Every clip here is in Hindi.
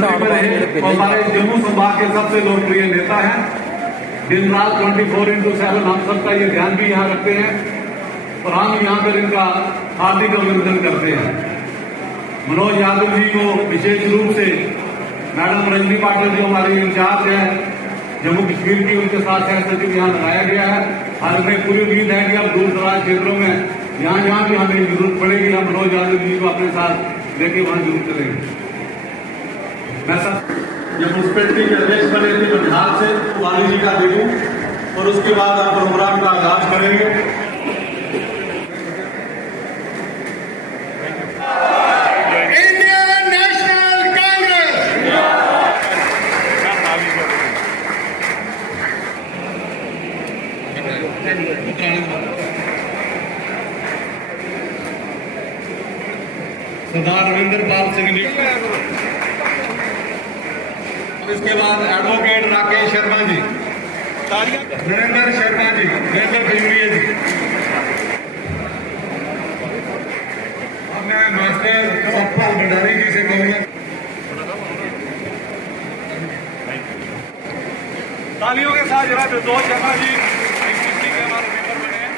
मंत्री में रहे और हमारे जम्मू संभाग के सबसे लोकप्रिय नेता हैं। दिन रात 24/7 हम सबका ये ध्यान भी यहाँ रखते हैं और हम यहाँ पर इनका हार्दिक अभिनंदन करते हैं। मनोज यादव जी को विशेष रूप से मैडम रजनी पाटिल जो हमारे इंचार्ज है जम्मू कश्मीर की, उनके साथ सह सचिव यहाँ लगाया गया है। और हमें पूरी उम्मीद है कि अब दूर दराज क्षेत्रों में जहाँ भी हमें जरूरत पड़ेगी हम मनोज यादव जी को अपने साथ लेके वहां जरूर चलेंगे। मैं सब जब म्यूनसिपैलिटी के अध्यक्ष बने थे तो बिहार से वाली जी का देखूं और उसके बाद आप प्रोग्राम का आगाज करेंगे। सरदार रविंद्र पाल सिंह जी, इसके बाद एडवोकेट राकेश शर्मा जी, नरेंद्र शर्मा जी, नरेंद्र खजूरिया जी, अब मैं मास्टर सतपाल भंडारी जी से कहूंगा तालियों के साथ जरा विद्रोह शर्मा जी के हमारे मेंबर बने हैं।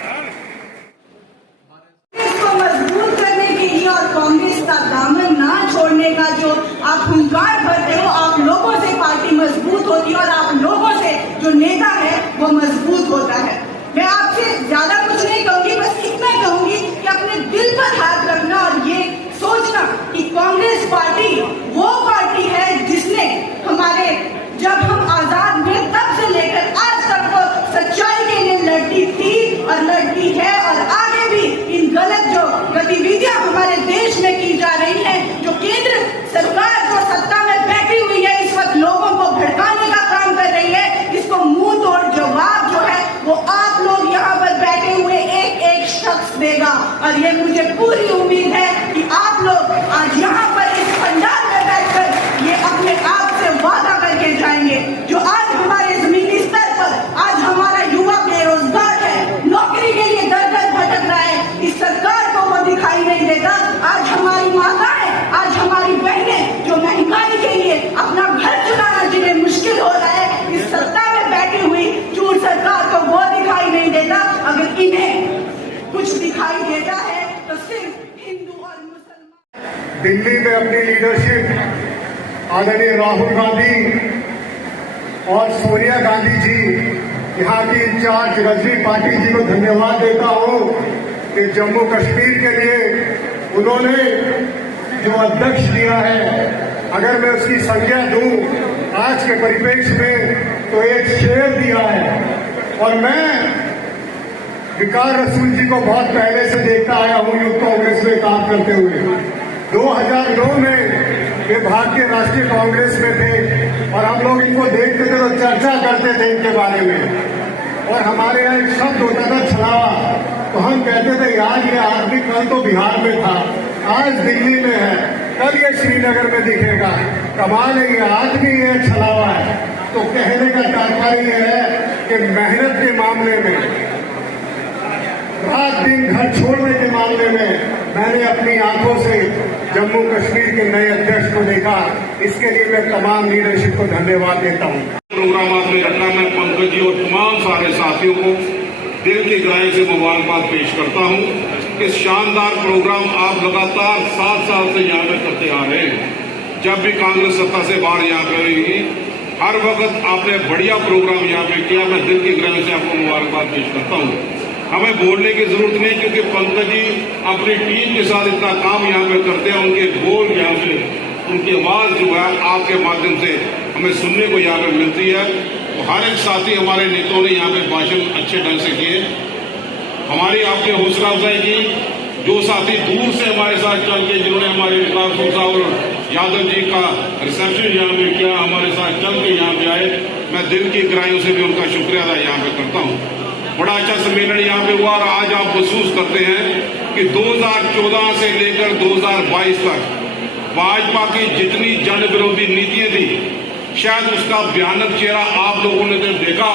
और कांग्रेस का दामन ना छोड़ने का जो आप हुंकार भरते हो, आप लोगों से पार्टी मजबूत होती है और आप लोगों से जो नेता है वो मजबूत होता है। मैं आपसे ज्यादा कुछ नहीं कहूंगी, बस इतना कहूंगी कि अपने दिल पर हाथ रखना और ये सोचना कि कांग्रेस पार्टी वो पार्टी है जिसने हमारे जब हम आजाद हुए तब से लेकर आज तक वो सच्चाई के लिए लड़ती थी और लड़ती है और आगे भी इन गलत जो गतिविधियां हमारे देश में की जा रही है, जो केंद्र सरकार जो सत्ता में बैठी हुई है इस वक्त लोगों को भड़काने का काम कर रही है, इसको मुंह तोड़ जवाब जो है वो आप लोग यहाँ पर बैठे हुए एक एक शख्स देगा। और ये मुझे पूरी उम्मीद है कि आप लोग आज यहाँ पर इस पंडाल में बैठकर ये अपने आप से वादा करके जाएंगे। जो आज हमारे जमीनी स्तर पर आज हमारा युवा बेरोजगार है, नौकरी के लिए दर दर भटक रहा है, इस सरकार को वो दिखाई नहीं देता। आज हमारी माताएं, आज हमारी बहनें जो महंगाई के लिए अपना घर चुनाना जिन्हें मुश्किल हो रहा है, इस सत्ता में बैठी हुई चूर सरकार को वो दिखाई नहीं देता। अगर इन्हें कुछ दिखाई देता है तो सिर्फ हिंदू और मुसलमान। दिल्ली में अपनी लीडरशिप आदरणीय राहुल गांधी और सोनिया गांधी जी, यहाँ की इंचार्ज रजनी पाटिल जी को धन्यवाद देता हूँ कि जम्मू कश्मीर के लिए उन्होंने जो अध्यक्ष दिया है, अगर मैं उसकी संज्ञा दूं आज के परिप्रेक्ष्य में तो एक शेर दिया है। और मैं विकार रसूल जी को बहुत पहले से देखता आया हूँ यूथ कांग्रेस में काम करते हुए। 2009 में वे भारतीय राष्ट्रीय कांग्रेस में थे और हम लोग इनको देखते थे तो चर्चा करते थे इनके बारे में। और हमारे यहाँ एक शब्द होता था छलावा, तो हम कहते थे यार ये आदमी कल तो बिहार में था, आज दिल्ली में है, कल ये श्रीनगर में दिखेगा। कमाल है, ये आदमी ये छलावा है। तो कहने का तात्पर्य ये है कि मेहनत के मामले में, रात दिन घर छोड़ने के मामले में मैंने अपनी आंखों से जम्मू कश्मीर के नए अध्यक्ष को देखा। इसके लिए मैं तमाम लीडरशिप को धन्यवाद देता हूँ। प्रोग्राम में रखना मैं पंकज जी और तमाम सारे साथियों को दिल की गहराई से मुबारकबाद पेश करता हूँ। इस शानदार प्रोग्राम आप लगातार 7 साल से यहाँ पर करते आ रहे हैं। जब भी कांग्रेस सत्ता से बाहर यहाँ पे रहेगी, हर वक्त आपने बढ़िया प्रोग्राम यहाँ पे किया। मैं दिल की गहराई से आपको मुबारकबाद पेश करता हूँ। हमें बोलने की जरूरत नहीं, क्योंकि पंकज जी अपनी टीम के साथ इतना काम यहाँ पे करते हैं। उनके बोल यहाँ से, उनकी आवाज जो है आपके माध्यम से हमें सुनने को यहाँ पे मिलती है। तो हर एक साथी हमारे नेताओं ने यहाँ पे भाषण अच्छे ढंग से किए, हमारी आपने हौसला अफजाई की। जो साथी दूर से हमारे साथ चल के, जिन्होंने हमारे विकास गुप्ता और यादव जी का रिसेप्शन यहाँ पे किया, हमारे साथ चल के यहाँ पे आए, मैं दिल की गहराइयों से भी उनका शुक्रिया अदा यहाँ पे करता हूँ। बड़ा अच्छा सम्मेलन यहाँ पे हुआ और आज आप महसूस करते हैं कि 2014 से लेकर 2022 तक भाजपा की जितनी जन विरोधी नीतियां थी, शायद उसका भयानक चेहरा आप लोगों ने तो देखा,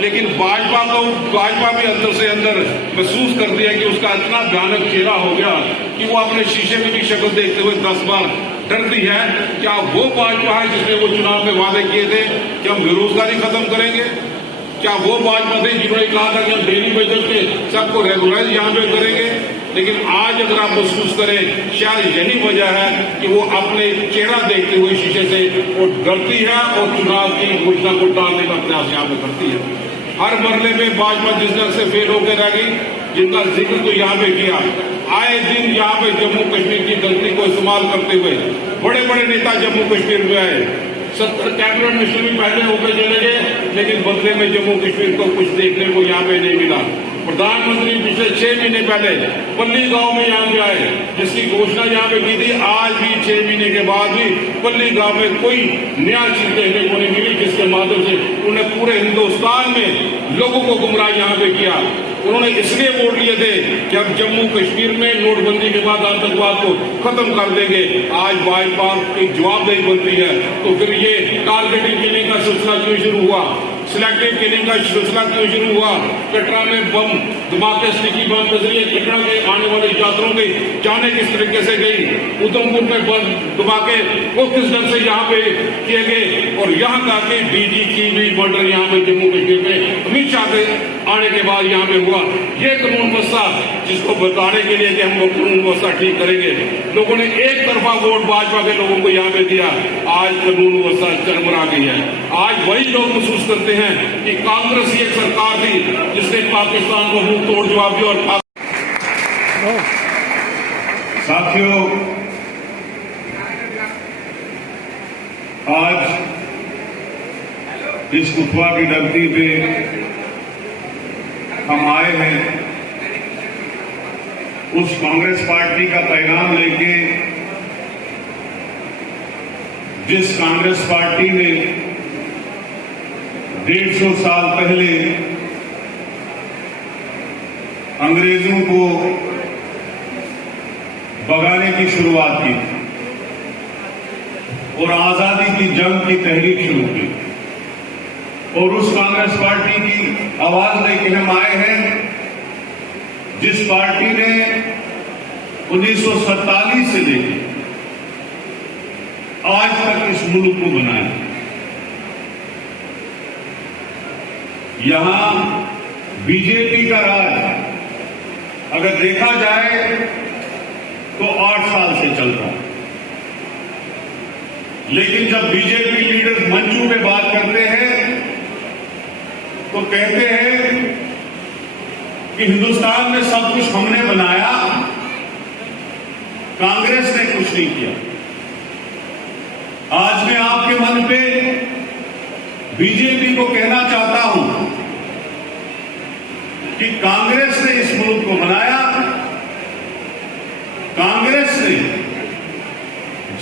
लेकिन भाजपा भी अंदर से अंदर महसूस कर दिया कि उसका इतना भयानक चेहरा हो गया कि वो अपने शीशे में भी शक्ल देखते हुए 10 बार डरती है। क्या वो भाजपा है जिसने वो चुनाव में वादे किए थे कि हम बेरोजगारी खत्म करेंगे? क्या वो भाजपा थे जिन्होंने कहा था कि हम डेली वेजेस पे सबको रेगुलराइज यहाँ पे करेंगे? लेकिन आज अगर आप महसूस करें, शायद यही वजह है कि वो अपने चेहरा देखते हुए शीशे से वो डरती है और चुनाव की घोषणा को टालने का प्रयास यहाँ पे करती है। हर मरने में भाजपा जिस तरह से फेल होकर रह गई, जिनका जिक्र तो यहाँ पे किया, आए दिन यहाँ पे जम्मू कश्मीर की गलती को इस्तेमाल करते हुए बड़े बड़े नेता जम्मू कश्मीर में आए। 70 कैबिनेट मिनिस्टर भी पहले होकर चले गए, लेकिन बदले में जम्मू कश्मीर को कुछ देखने को यहाँ पे नहीं मिला। प्रधानमंत्री पिछले 6 महीने पहले पल्ली गांव में यहाँ पे आए, जिसकी घोषणा यहाँ पे की थी। आज भी 6 महीने के बाद भी पल्ली गांव में कोई नया चीज देखने को नहीं मिली, जिसके माध्यम से उन्होंने पूरे हिंदुस्तान में लोगों को गुमराह यहाँ पे किया। उन्होंने इसलिए वोट लिए थे कि अब जम्मू कश्मीर में नोटबंदी के बाद आतंकवाद को खत्म कर देंगे। आज भाजपा की जवाबदेही बनती है, तो फिर ये टारगेटिंग किलिंग का सिलसिला क्यों शुरू हुआ? सिलेक्टिव किलिंग का सिलसिला क्यों शुरू हुआ? कटरा में बम धमाके, स्टिकी बम के जरिए कटरा के आने वाले यात्रियों की जाने किस तरीके से गई? उधमपुर में बम धमाके वो किस ढंग से यहाँ पे किए गए? और यहाँ तक कि डीजी की भी मर्डर यहाँ पे जम्मू कश्मीर में अमित शाह के आने के बाद यहाँ पे हुआ। ये कानून व्यवस्था जिसको बताने के लिए कि हम लोग कानून व्यवस्था ठीक करेंगे, लोगों ने एक तरफा वोट भाजपा के लोगों को यहाँ पे दिया। आज कानून व्यवस्था चरमरा गई है। आज वही लोग महसूस करते हैं कि कांग्रेस ही एक सरकार थी जिसने पाकिस्तान को मुंह तोड़ जवाब दिया। और साथियों, आज इस कुतवा की धरती पे हम आए हैं उस कांग्रेस पार्टी का पैगाम लेके जिस कांग्रेस पार्टी ने 150 साल पहले अंग्रेजों को भगाने की शुरुआत की और आजादी की जंग की तहरीक शुरू की। और उस कांग्रेस पार्टी की आवाज लेके हम आए हैं जिस पार्टी ने 1947 से लेकर आज तक इस मुल्क को बनाया। यहां बीजेपी का राज अगर देखा जाए तो 8 साल से चल रहा है, लेकिन जब बीजेपी लीडर मंचों में बात करते हैं तो कहते हैं कि हिंदुस्तान में सब कुछ हमने बनाया, कांग्रेस ने कुछ नहीं किया। आज मैं आपके मन पे बीजेपी को कहना चाहता हूं कि कांग्रेस ने इस मुल्क को बनाया। कांग्रेस ने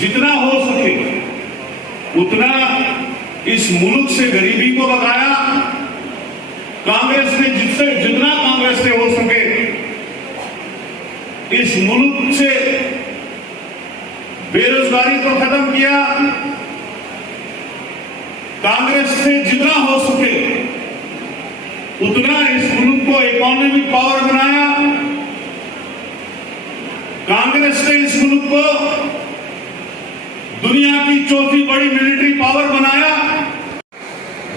जितना हो सके उतना इस मुल्क से गरीबी को भगाया। कांग्रेस ने जितना कांग्रेस से हो सके इस मुल्क से बेरोजगारी को खत्म किया। कांग्रेस से जितना हो सके उतना इस मुल्क को इकोनॉमिक पावर बनाया। कांग्रेस ने इस मुल्क को दुनिया की चौथी बड़ी मिलिट्री पावर बनाया।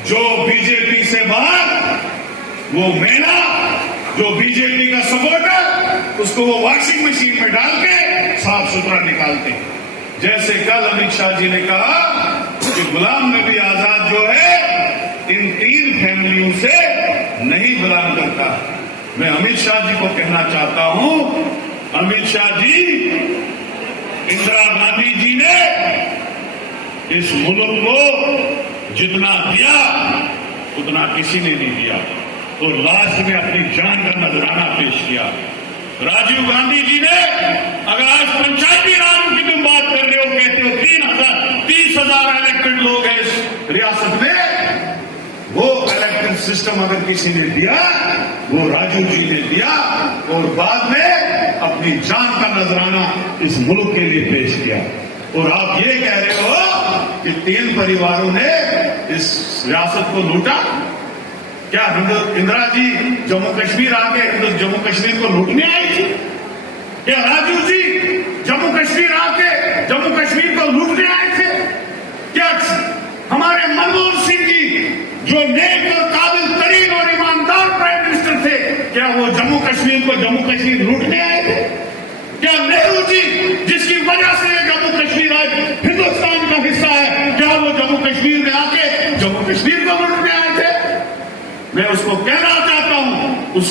जो बीजेपी से बाहर वो मेला, जो बीजेपी का सपोर्टर, उसको वो वॉशिंग मशीन में डाल के साफ सुथरा निकालते हैं। जैसे कल अमित शाह जी ने कहा कि गुलाम नबी आजाद जो है इन 3 फैमिलियों से नहीं बिलोंग करता। मैं अमित शाह जी को कहना चाहता हूं, अमित शाह जी, इंदिरा गांधी जी ने इस मुल्क को जितना दिया उतना किसी ने नहीं दिया, तो लास्ट में अपनी जान का नजराना पेश किया। राजीव गांधी जी ने, अगर आज पंचायती राज की तुम बात कर रहे हो, कहते हो 30,000 इलेक्टेड लोग हैं इस रियासत में, वो इलेक्टेड सिस्टम अगर किसी ने दिया वो राजीव जी ने दिया, और बाद में अपनी जान का नजराना इस मुल्क के लिए पेश किया। और आप ये कह रहे हो कि 3 परिवारों ने इस रियासत को लूटा। क्या इंदिरा जी जम्मू कश्मीर आके जम्मू कश्मीर को लूटने आई थी? क्या राजीव जी जम्मू कश्मीर आके जम्मू कश्मीर को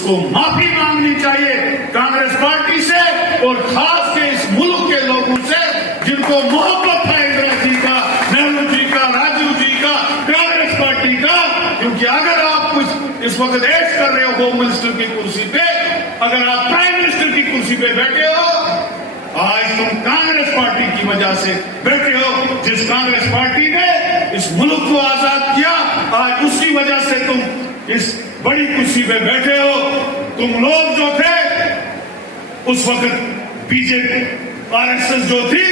उसको माफी मांगनी चाहिए कांग्रेस पार्टी से और खास के इस मुल्क के लोगों से जिनको मोहब्बत है इंदिरा जी का, नेहरू जी का, राजीव जी का, कांग्रेस पार्टी का। क्योंकि अगर आप कुछ इस वक्त ऐश कर रहे हो होम मिनिस्टर की कुर्सी पे, अगर आप प्राइम मिनिस्टर की कुर्सी पे बैठे हो, आज तुम कांग्रेस पार्टी की वजह से बैठे हो। जिस कांग्रेस पार्टी ने इस मुल्क को आजाद किया, आज उसकी वजह से तुम इस बड़ी कुर्सी पे बैठे हो। तुम लोग जो थे उस वक्त बीजेपी आरएसएस जो थी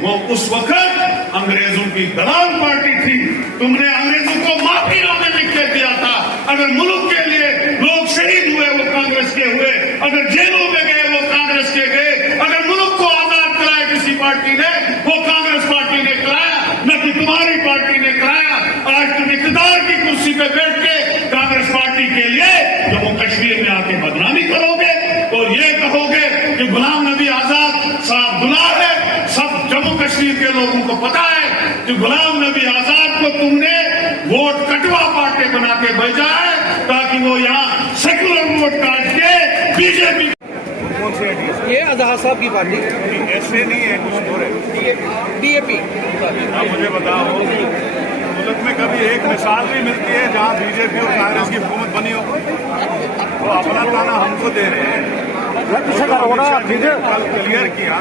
वो उस वक्त अंग्रेजों की दलाल पार्टी थी। तुमने अंग्रेजों को माफी नामे लिख के दिया था। अगर मुल्क के लिए लोग शहीद हुए वो कांग्रेस के हुए, अगर जेलों में गए वो कांग्रेस के गए, अगर मुल्क को आजाद कराया किसी पार्टी ने वो कांग्रेस पार्टी ने कराया, न कि तुम्हारी पार्टी ने कराया। आज तुम इक़्तिदार की कुर्सी पे बैठ के कांग्रेस पार्टी के लिए जम्मू कश्मीर में आके बदनामी करोगे और ये कहोगे कि गुलाम नबी आजाद साहब गुलाम है। सब जम्मू कश्मीर के लोगों को पता है कि गुलाम नबी आजाद को तुमने वोट कटवा पार्टी बना के भेजा है ताकि वो यहाँ सेक्युलर वोट काट के बीजेपी। ये आजाद साहब की पार्टी ऐसे नहीं है, कुछ और है। डीएपी। आप मुझे बताओ, मुल्क में कभी एक मिसाल भी मिलती है जहां बीजेपी और कांग्रेस की हुकूमत बनी हो? तो अपना ताना हमको दे रहे हैं। कल क्लियर किया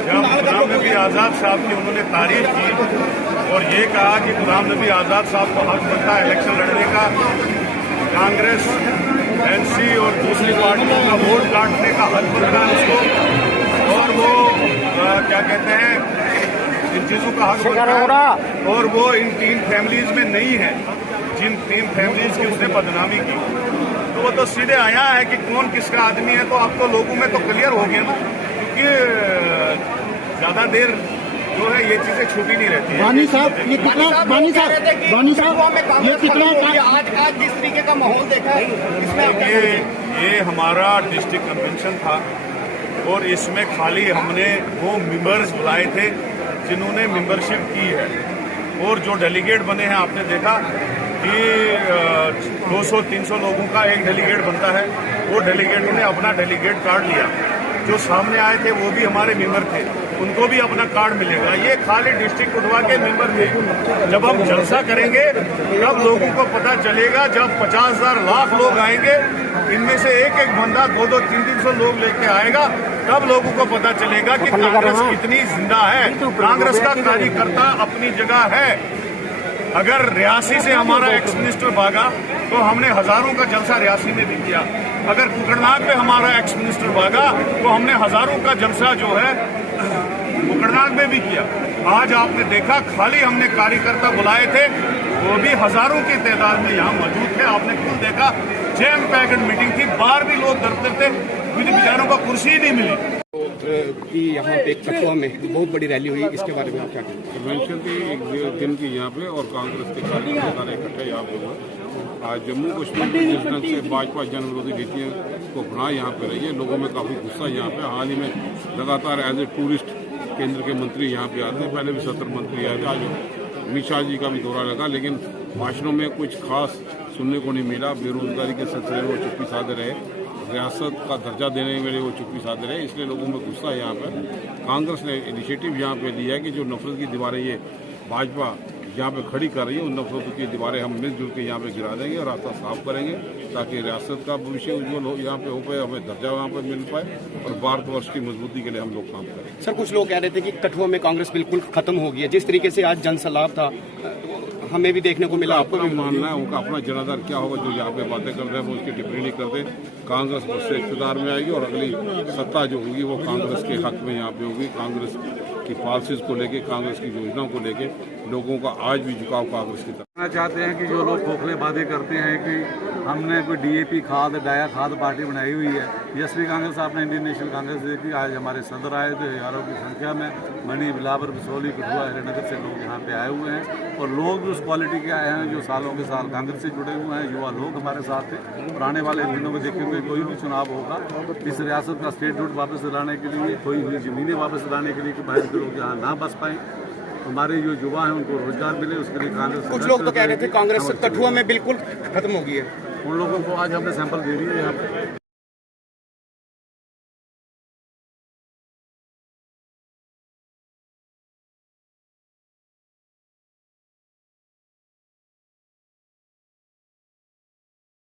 जब गुलाम नबी आजाद साहब की उन्होंने तारीफ की और ये कहा कि गुलाम नबी आजाद साहब को हक बनता है इलेक्शन लड़ने का, कांग्रेस एनसी और दूसरी पार्टियों का वोट काटने का हक बनता है उसको, और वो क्या कहते हैं इन चीजों का हक बनता है। और वो इन 3 फैमिलीज में नहीं है जिन 3 फैमिलीज की उसने बदनामी की। तो वो तो सीधे आया है कि कौन किसका आदमी है। तो अब तो लोगों में तो क्लियर हो गया ना, क्योंकि ज्यादा देर जो है ये चीजें छूटी नहीं रहती है। बानी साहब ये कितना आज जिस तरीके का माहौल देखा है इसमें ये हमारा डिस्ट्रिक्ट कन्वेंशन था और इसमें खाली हमने वो मेंबर्स बुलाए थे जिन्होंने मेंबरशिप की है, और जो डेलीगेट बने हैं आपने देखा कि 200-300 लोगों का एक डेलीगेट बनता है। वो डेलीगेटों ने अपना डेलीगेट कार्ड लिया। जो सामने आए थे वो भी हमारे मेंबर थे, उनको भी अपना कार्ड मिलेगा। ये खाली डिस्ट्रिक्ट उठवा के मेंबर थे। जब हम जलसा करेंगे तब लोगों को पता चलेगा, जब 50,000 लाख लोग आएंगे, इनमें से एक एक बंदा 200, 300 लोग लेके आएगा, तब लोगों को पता चलेगा कि कांग्रेस कितनी जिंदा है। कांग्रेस का कार्यकर्ता अपनी जगह है। अगर रियासी से हमारा एक्स मिनिस्टर भागा तो हमने हजारों का जलसा रियासी में भी किया। अगर कुकड़नाग में हमारा एक्स मिनिस्टर भागा तो हमने हजारों का जलसा जो है कुकड़नाग में भी किया। आज आपने देखा खाली हमने कार्यकर्ता बुलाए थे, वो भी हजारों की तादाद में यहाँ मौजूद थे। आपने खुद देखा जैम पैकेट मीटिंग थी, बाहर भी लोग डरते थे, मुझे बेचारों को कुर्सी ही नहीं मिली। कि यहाँ पे कठुआ में बहुत बड़ी रैली हुई, इसके बारे में आप क्या कहेंगे? कन्वेंशन की एक दिन की यहाँ पे और कांग्रेस के कार्यकर्ता इकट्ठे यहाँ पे हुए। आज जम्मू कश्मीर में जिस ढंग से भाजपा जन विरोधी नीतियों को अपना यहाँ पे रही है, लोगों में काफी गुस्सा यहाँ पे। हाल ही में लगातार एज ए टूरिस्ट केंद्र के मंत्री यहाँ पे आते हैं, पहले भी 70 मंत्री आए थे। आज अमित शाह जी का भी दौरा लगा, लेकिन भाषणों में कुछ खास सुनने को नहीं मिला। बेरोजगारी के सिलसिले में वो चुप्पी साधे रहे, रियासत का दर्जा देने में वो चुप्पी साधे रहे, इसलिए लोगों में गुस्सा है यहाँ पर। कांग्रेस ने इनिशिएटिव यहाँ पे लिया है कि जो नफरत की दीवारें ये भाजपा यहाँ पे खड़ी कर रही है, उन नफरत की दीवारें हम मिलजुल के यहाँ पे गिरा देंगे और रास्ता साफ करेंगे ताकि रियासत का भविष्य उज्जवल हो, यहाँ पे हो पाए, हमें दर्जा यहाँ पे मिल पाए और भारतवर्ष की मजबूती के लिए हम लोग काम करें। सर, कुछ लोग कह रहे थे कि कठुआ में कांग्रेस बिल्कुल खत्म हो गई है। जिस तरीके से आज जनसलाब था हमें भी देखने को मिला, आपको भी मानना है उनका अपना जनाधार क्या होगा। जो यहाँ पे बातें कर रहे हैं वो उसकी टिप्पणी नहीं करते। कांग्रेस उससे इक़्तिदार में आएगी और अगली सत्ता जो होगी वो कांग्रेस के हक में यहाँ पे होगी। कांग्रेस की पॉलिसीज को लेके, कांग्रेस की योजनाओं को लेके लोगों का आज भी झुकाव कांग्रेस की तरफ। कहना चाहते हैं कि जो लोग खोखले वादे करते हैं कि हमने कोई डीएपी खाद डाया खाद पार्टी बनाई हुई है। यशवी कांग्रेस आपने इंडियन नेशनल कांग्रेस देखी, आज हमारे सदर आए थे हजारों की संख्या में। मणि, बिलावर, बिसौली, कठुआ, हिरनगर से लोग यहाँ पे आए हुए हैं और लोग उस क्वालिटी के आए हैं जो सालों के साल कांग्रेस से जुड़े हुए हैं। युवा लोग हमारे साथ थे। पुराने वाले दिनों में देखे हुए कोई भी चुनाव होगा, इस रियासत का स्टेट रूट वापस दिलाने के लिए, खोई हुई जमीनें वापस दिलाने के लिए कि बाहर के लोग यहाँ ना बस पाएं, हमारे जो युवा हैं उनको रोजगार मिले, उसके लिए कांग्रेस। कुछ लोग तो कह रहे थे कांग्रेस कठुआ में बिल्कुल खत्म हो गई है। उन लोगों को आज हमने सैंपल दे दिए यहाँ पे।